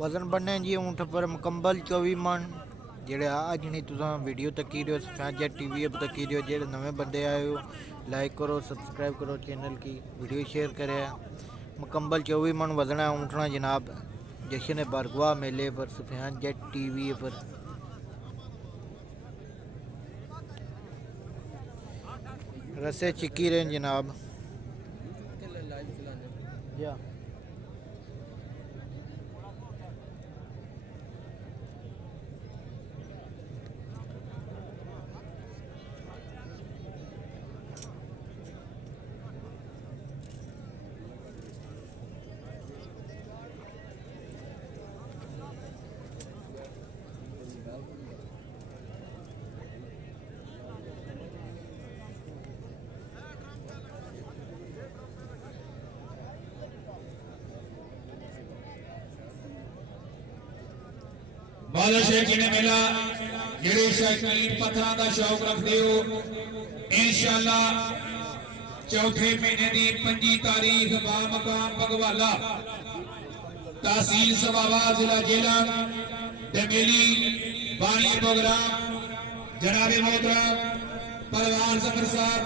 वजन बनने जी ऊँट पर मुकम्मल 24 मन। जेह्ड़े अज नहीं तुसां वीडियो तक्की रहे हो सफेद जेट टीवी पर तक्की रहे हो, जेह्ड़े नवे बंदे आए हो लाइक करो सब्सक्राइब करो चैनल की, वीडियो शेयर करे। मुकम्मल 24 मन वजन है ऊँटना जनाब। जश्न बरगवा मेले पर सफेद जेट टीवी पर। रस्से चिक्की रहे जनाब या बादल शेख ने मिला जेड़े शौकीन पत्थर का शौक रखते हो इंशाअल्लाह चौथे महीने की 25 तारीख बामकाम बगवाला तहसील सवावा जिला जेलम डमेली बाणी प्रोग्राम जनाबे मोहतरम पहलवान जफर साहब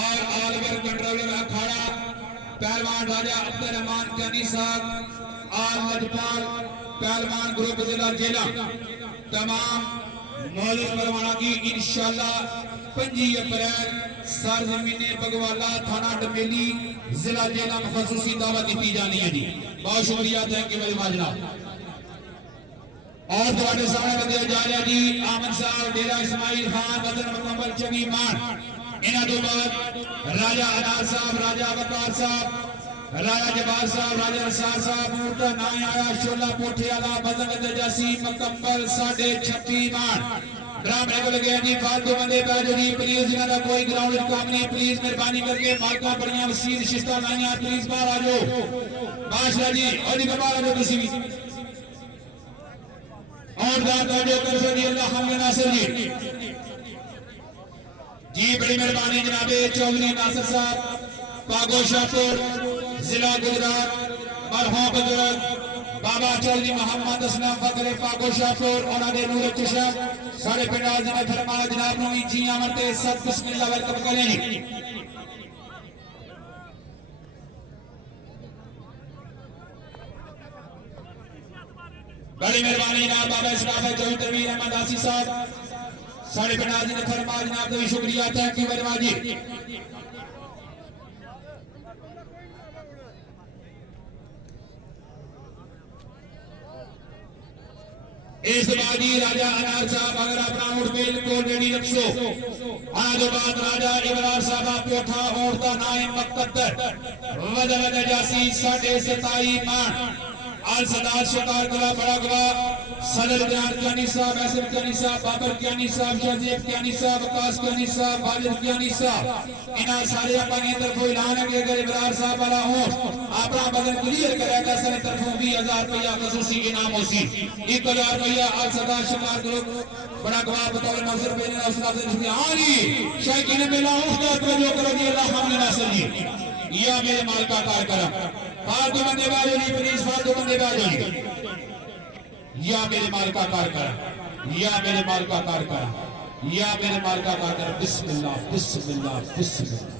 और आलवर कंट्रोलर अखाड़ा पहलवान राजा अब्दुल रहमान कैनी साहब और लजपाल पहलवान ग्रुप जिला जेला तमाम मौलूद पहलवानों की इंशाअल्लाह 25 अप्रैल सरजमीने बगवाला थाना डमेली जिला जेला में खसूसी दावत दी जानी है जी। बहुत शुक्रिया, थैंक यू वेरी मच जनाब। और तुम्हारे सामने बंदे जा रहे जी आमन साहब डेरा इस्माइल खान बदर मुकम्मल चंगी मान। इन्हां तो बाद राजा अनार साहब, राजा वकार साहब, राजा जबार साहब, राजा रसार साहब मूर्ता ना आया शोला पोठे वाला बदन जासी मुकम्मल 36.5 मान। ड्रामे को लगे जी फालतू बंदे बैठो जी प्लीज, जिन्हों का कोई ग्राउंड काम नहीं प्लीज मेहरबानी करके मालका बड़िया वसील शिस्ता लाइया प्लीज बाहर आ जाओ बादशाह जी और बाहर आ जाओ तुसी भी और दाता जो कर सके अल्लाह हम नासिर जी बड़ी मेहरबानी जनाबे चौधरी नासिर साहब पागो शाहपुर जिला गुजरात मरहूम बुजुर्ग बाबा चौधरी मोहम्मद असलम फकरे पागो शाहपुर और आगे नूर चशम सारे पिंडाल जिन्हें फरमाया जनाब नूं जी आमते सब बिस्मिल्लाह वेलकम करें। बड़ी मेहरबानी जनाब बाबा इस्लाम चौधरी तनवीर अहमद आसी साहब सारे पिंडाल जिन्हें फरमाया जनाब का भी शुक्रिया, थैंक यू वेरी मच जी। इस बाजी राजा अनार साहब अगर अपना ऊँट बिल्कुल रेडी रखो आज बाद राजा इमरान साहब पोठा औरता नाए मुकद्दर वजह जासी 27.5 मान आल सदार शिकार कला बड़ा गवा सदर बयान क्यानी साहब, ऐसे क्यानी साहब, बाबर क्यानी साहब, शहजेब क्यानी साहब, आकाश क्यानी साहब, वालिद क्यानी साहब इन्हां सारे अपनी तरफ ऐलान है कि अगर इमरान साहब वाला हो अपना बदन क्लियर करेगा सर तरफों 20,000 रुपया खसूसी इनाम होसी 1,000 रुपया आल सदार शिकार ग्रुप बड़ा गवा बतौर नजर पे उस्ताद ने हां जी शौकीन मेला उसका तवज्जो करो जी अल्लाह हम नासिर जी या मेरे माल का कार्यक्रम फालतू बंदे बाजो जी प्लीज फालतू बंदे बाजो जी या मेरे माल का कार कर या मेरे माल का कार कर या मेरे माल का कार कर बिस्मिल्लाह बिस्मिल्लाह बिस्मिल्लाह।